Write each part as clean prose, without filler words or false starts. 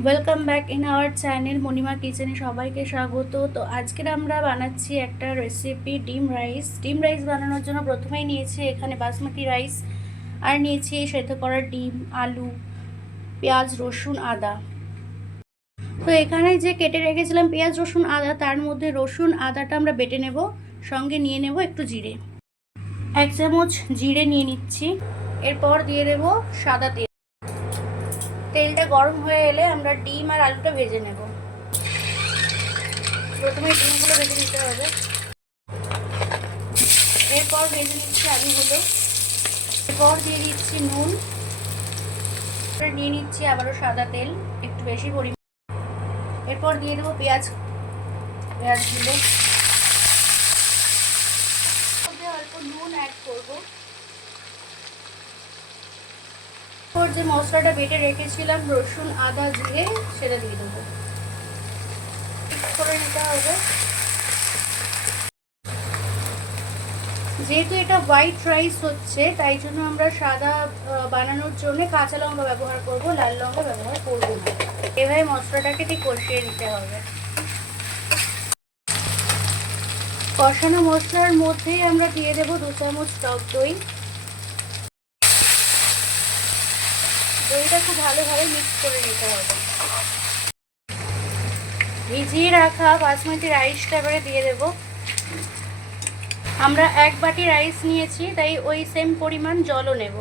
Welcome back in our channel Monima কিচেনে সবাইকে স্বাগত। তো আজকের আমরা বানাচ্ছি একটা রেসিপি ডিম রাইস বানানোর জন্য প্রথমেই নিয়েছি এখানে বাসমতি রাইস, আর নিয়েছি সেদ্ধ করা ডিম, আলু, পেঁয়াজ, রসুন, আদা। তো এখানে যে কেটে রেখেছিলাম পেঁয়াজ, রসুন, আদা, তার মধ্যে রসুন আদাটা আমরা বেটে নেব, সঙ্গে নিয়ে নেব একটু জিরে, 1 চামচ জিরে নিয়ে নিচ্ছি। এরপর দিয়ে দেব সাদা তেল। তেলটা গরম হয়ে এলে আমরা ডিম আর আলুটা ভেজে নেব। প্রথমে ডিমগুলো ভেজে নিতে হবে, এরপর ভেজে নিচ্ছি আলুগুলো, এরপর দিয়ে দিচ্ছি নুন, নিয়ে নিচ্ছি আবারও সাদা তেল একটু বেশি পরিমাণ। এরপর দিয়ে দেবো পেঁয়াজগুলো, অল্প নুন অ্যাড করবো। এরপর যে মশলাটা বেটে রেখেছিলাম রসুন, আদা, জিরে, সেটা দিয়ে দেবো, মিক্স করে নিতে হবে। যেহেতু এটা হোয়াইট রাইস হচ্ছে, তাই জন্য আমরা সাদা বানানোর জন্য কাঁচা লঙ্কা ব্যবহার করব, লাল লঙ্কা ব্যবহার করব না। এভাবে মশলাটাকে ঠিক কষিয়ে নিতে হবে। কষানো মশলার মধ্যেই আমরা দিয়ে দেব 2 চামচ টক দই। দইটা খুব ভালোভাবে মিক্স করে নিতে হবে। ভিজিয়ে রাখা বাসমতি রাইসটা এবারে দিয়ে দেব। আমরা 1 বাটি রাইস নিয়েছি, তাই ওই সেম পরিমাণ জলও নেব।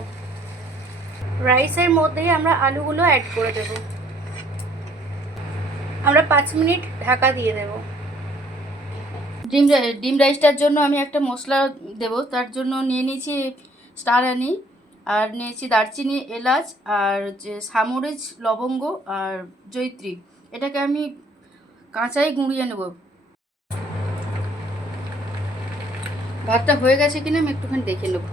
রাইসের মধ্যেই আমরা আলুগুলো অ্যাড করে দেব। আমরা 5 মিনিট ঢাকা দিয়ে দেব। ডিম রাইসটার জন্য আমি একটা মশলা দেব, তার জন্য নিয়ে নিয়েছি স্টার আনি, আর নিয়েছি দারচিনি, এলাচ, আর যে সামরিচ, লবঙ্গ আর জয়িত্রী। এটাকে আমি কাঁচাই গুঁড়িয়ে নেব। ভাতটা হয়ে গেছে কিনা আমি একটুখানি দেখে নেব।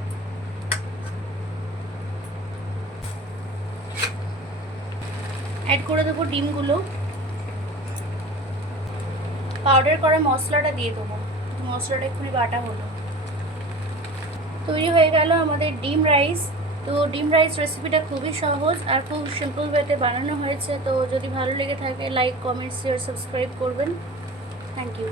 অ্যাড করে দেবো ডিমগুলো, পাউডার করা মশলাটা দিয়ে দেবো। মশলাটা এক্ষুনি বাটা হলো। তৈরি হয়ে গেল আমাদের ডিম রাইস। তো ডিম রাইস রেসিপিটা খুবই সহজ আর খুব সিম্পল ওয়েতে বানানো হয়েছে। তো যদি ভালো লেগে থাকে লাইক, কমেন্ট, শেয়ার, সাবস্ক্রাইব করবেন। Thank you.